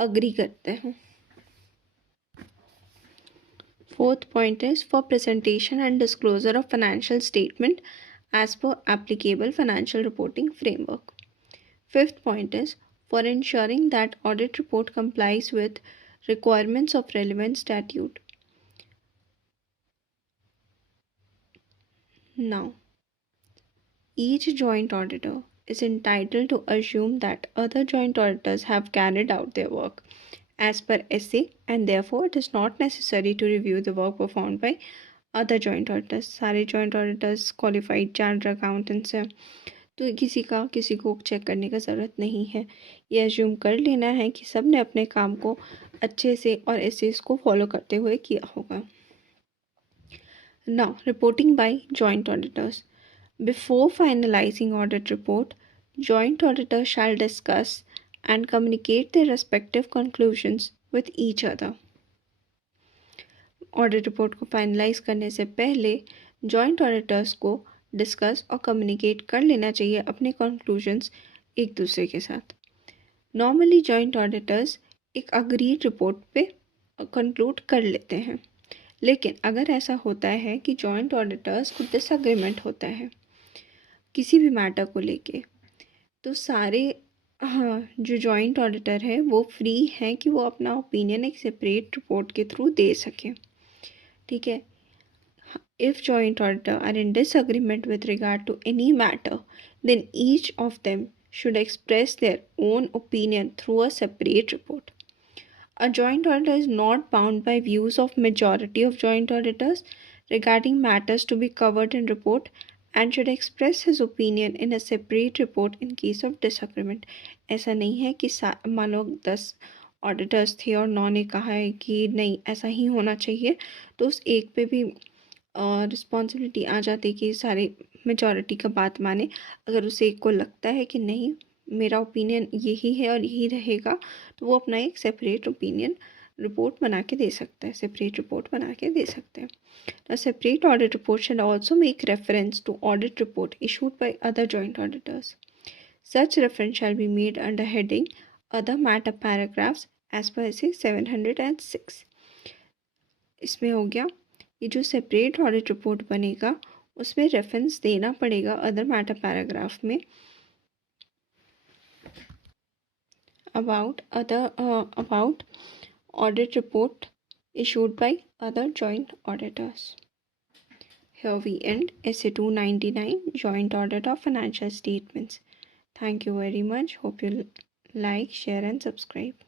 Agree करते हैं। Fourth point is for presentation and disclosure of financial statement as per applicable financial reporting framework. Fifth point is for ensuring that audit report complies with requirements of relevant statute. Now, each joint auditor is entitled to assume that other joint auditors have carried out their work as per SA, and therefore it is not necessary to review the work performed by other joint auditors. सारे joint auditors qualified chartered accountants हैं, तो किसी को check करने का ज़रूरत नहीं है। ये अज्यूम कर लेना है कि सब ने अपने काम को अच्छे से और ऐसे इसको फॉलो करते हुए किया होगा। Now reporting by joint auditors. Before finalizing audit report, joint auditors shall discuss and communicate their respective conclusions with each other. Audit report को फाइनलाइज करने से पहले जॉइंट ऑडिटर्स को डिस्कस और कम्युनिकेट कर लेना चाहिए अपने कंक्लूजन्स एक दूसरे के साथ। नॉर्मली जॉइंट ऑडिटर्स एक अग्रीड रिपोर्ट पे कंक्लूड कर लेते हैं, लेकिन अगर ऐसा होता है कि जॉइंट ऑडिटर्स को डिसएग्रीमेंट होता है किसी भी मैटर को लेके, तो सारे जो जॉइंट ऑडिटर है वो फ्री हैं कि वो अपना ओपिनियन एक सेपरेट रिपोर्ट के थ्रू दे सकें। ठीक है। If joint auditor are in disagreement with regard to any matter, then each of them should express their own opinion through a separate report. A joint auditor is not bound by views of majority of joint auditors regarding matters to be covered in report and should express his opinion in a separate report in case of disagreement. ऐसा नहीं है कि मान लो 10 auditors थे और 9 ने कहा है कि नहीं ऐसा ही होना चाहिए, तो उस एक पे भी रिस्पॉन्सिबिलिटी आ जाती है कि सारे मेजॉरिटी का बात माने। अगर उसे एक को लगता है कि नहीं मेरा ओपिनियन यही है और यही रहेगा, तो वो अपना एक सेपरेट ओपिनियन रिपोर्ट बना के दे सकता है, सेपरेट रिपोर्ट बना के दे सकते हैं। A separate audit report shall also make reference to audit report issued by other joint auditors. Such reference shall be made under heading other matter paragraphs as per SA 706. इसमें हो गया ये जो separate audit report बनेगा उसमें reference देना पड़ेगा other matter paragraph में about audit report issued by other joint auditors. Here we end SA 299 joint audit of financial statements. Thank you very much. Hope you like, share and subscribe.